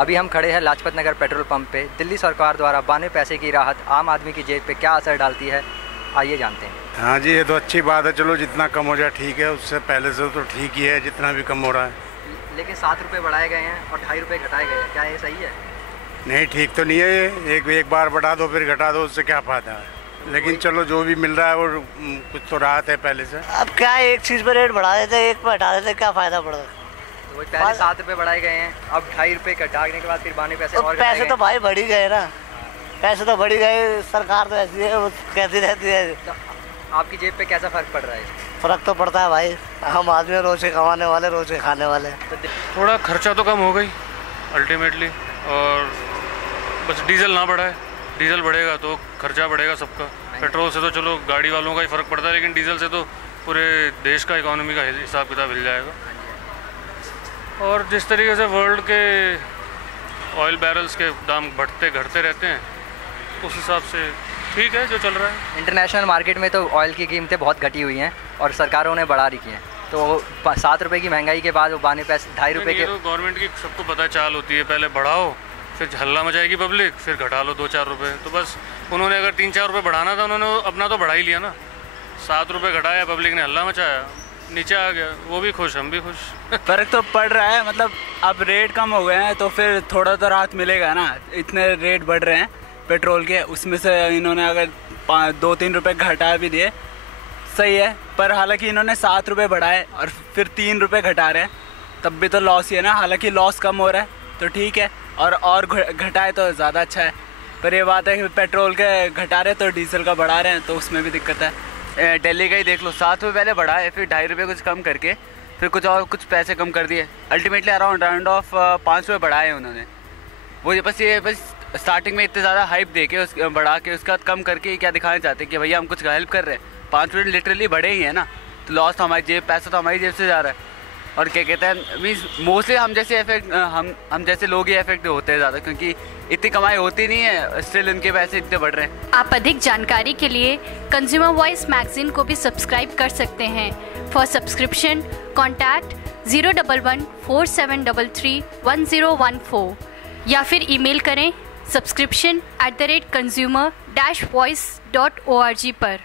अभी हम खड़े हैं लाजपत नगर पेट्रोल पंप पे। दिल्ली सरकार द्वारा 92 पैसे की राहत आम आदमी की जेब पे क्या असर डालती है, आइए जानते हैं। हाँ जी, ये तो अच्छी बात है। चलो जितना कम हो जाए ठीक है, उससे पहले से तो ठीक ही है जितना भी कम हो रहा है। लेकिन 7 रुपये बढ़ाए गए हैं और 2.5 रुपये घटाए गए हैं, क्या ये सही है? नहीं, ठीक तो नहीं है ये। एक बार बढ़ा दो फिर घटा दो, उससे क्या फ़ायदा है। लेकिन चलो जो भी मिल रहा है वो कुछ तो राहत है पहले से। अब क्या एक चीज़ पर रेट बढ़ा देते, एक पर हटा देते, क्या फ़ायदा पड़ेगा। तो पहले 7 रुपये बढ़ाए गए हैं, अब 2.5 रुपये घटाने के बाद फिर 92 पैसे और पैसे तो भाई बढ़ ही गए ना, पैसे तो बढ़ ही गए। सरकार तो ऐसी है, वो कहती रहती है। तो आपकी जेब पे कैसा फ़र्क पड़ रहा है? फ़र्क तो पड़ता है भाई, हम आदमी रोज़ के कमाने वाले, रोज़ के खाने वाले। थोड़ा खर्चा तो कम हो गई अल्टीमेटली, और बस डीजल ना बढ़ाए। डीजल बढ़ेगा तो खर्चा बढ़ेगा सबका। पेट्रोल से तो चलो गाड़ी वालों का ही फ़र्क पड़ता है, लेकिन डीजल से तो पूरे देश का इकोनॉमी का हिसाब किताब हिल जाएगा। और जिस तरीके से वर्ल्ड के ऑयल बैरल्स के दाम बढ़ते घटते रहते हैं, उस हिसाब से ठीक है जो चल रहा है। इंटरनेशनल मार्केट में तो ऑयल की कीमतें बहुत घटी हुई हैं और सरकारों ने बढ़ा रखी हैं, तो 7 रुपये की महंगाई के बाद वो 92 पैसे 2.5 रुपये के। तो गवर्नमेंट की सबको पता चाल होती है, पहले बढ़ाओ फिर हल्ला मचाएगी पब्लिक, फिर घटा लो 2-4 रुपये। तो बस उन्होंने अगर 3-4 रुपये बढ़ाना था, उन्होंने अपना तो बढ़ा ही लिया ना। 7 रुपये घटाया, पब्लिक ने हल्ला मचाया, नीचे आ गया, वो भी खुश हम भी खुश। फ़र्क तो पड़ रहा है, मतलब अब रेट कम हो गए हैं तो फिर थोड़ा तो राहत मिलेगा ना। इतने रेट बढ़ रहे हैं पेट्रोल के, उसमें से इन्होंने अगर 2-3 रुपये घटा भी दिए सही है, पर हालांकि इन्होंने 7 रुपये बढ़ाए और फिर 3 रुपये घटा रहे हैं, तब भी तो लॉस ही है ना। हालांकि लॉस कम हो रहा है तो ठीक है, और घटाए तो ज़्यादा अच्छा है। पर ये बात है कि पेट्रोल के घटा रहे तो डीजल का बढ़ा रहे हैं, तो उसमें भी दिक्कत है। दिल्ली का ही देख लो, 7 रुपये पहले बढ़ाए, फिर 2.5 रुपये कुछ कम करके फिर कुछ पैसे कम कर दिए। अल्टीमेटली अराउंड ऑफ 5 रुपये बढ़ाए उन्होंने। वो बस स्टार्टिंग में इतने ज़्यादा हाइप दे के बढ़ा के उसके बाद कम करके क्या दिखाना चाहते हैं कि भैया हम कुछ हेल्प कर रहे हैं। 5 रुपये लिटरली बढ़े ही है ना, तो लॉस तो हमारी जेब, पैसा तो हमारी जेब से जा रहा है। और क्या कहते हैं, मीन्स मोस्टली हम जैसे लोग ही इफेक्ट होते हैं ज़्यादा, क्योंकि इतनी कमाई होती नहीं है, स्टिल उनके पैसे इतने बढ़ रहे हैं। आप अधिक जानकारी के लिए कंज्यूमर वॉइस मैगजीन को भी सब्सक्राइब कर सकते हैं। फॉर सब्सक्रिप्शन कॉन्टैक्ट 01147331014 या फिर ईमेल करें subscription@consumer-voice.org पर।